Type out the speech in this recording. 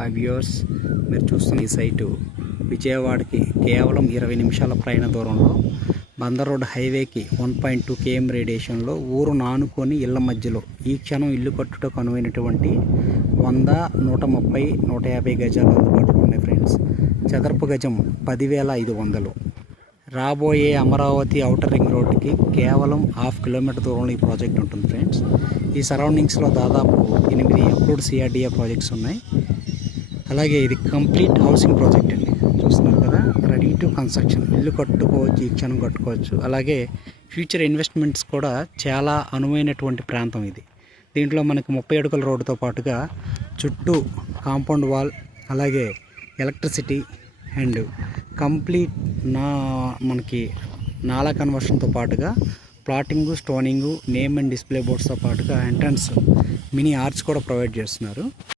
ఆ వ్యూవర్స్ మీరు చూస్తున్న ఈ సైటు విజయవాడకి కేవలం ఇరవై నిమిషాల ప్రయాణ దూరంలో బందర్ రోడ్ హైవేకి వన్ పాయింట్ టూ కేఎం రేడియేషన్లో ఊరు నానుకొని ఇళ్ళ మధ్యలో ఈ క్షణం ఇల్లు కట్టుటకు అనువైనటువంటి వంద నూట ముప్పై నూట యాభై గజాలు అందుబాటులో ఉన్నాయి ఫ్రెండ్స్. చదరపు గజం పదివేల ఐదు వందలు. రాబోయే అమరావతి ఔటర్ రింగ్ రోడ్డుకి కేవలం హాఫ్ కిలోమీటర్ దూరంలో ఈ ప్రాజెక్ట్ ఉంటుంది ఫ్రెండ్స్. ఈ సరౌండింగ్స్లో దాదాపు ఎనిమిది అప్రూవ్డ్ సిఆర్డిఏ ప్రాజెక్ట్స్ ఉన్నాయి. అలాగే ఇది కంప్లీట్ హౌసింగ్ ప్రాజెక్ట్ అండి. చూస్తున్నారు కదా? Ready to construction. ఇల్లు కట్టుకోవచ్చు ఈ క్షణం కట్టుకోవచ్చు. అలాగే ఫ్యూచర్ ఇన్వెస్ట్మెంట్స్ కూడా చాలా అనువైనటువంటి ప్రాంతం ఇది. దీంట్లో మనకి ముప్పై అడుగుల రోడ్డుతో పాటుగా చుట్టూ కాంపౌండ్ వాల్ అలాగే ఎలక్ట్రిసిటీ అండ్ కంప్లీట్ నా మనకి నాలా కన్వర్షన్తో పాటుగా plotting stoning name and display బోర్డ్స్తో పాటుగా ఎంట్రన్స్ మినీ ఆర్చ్ కూడా ప్రొవైడ్ చేస్తున్నారు.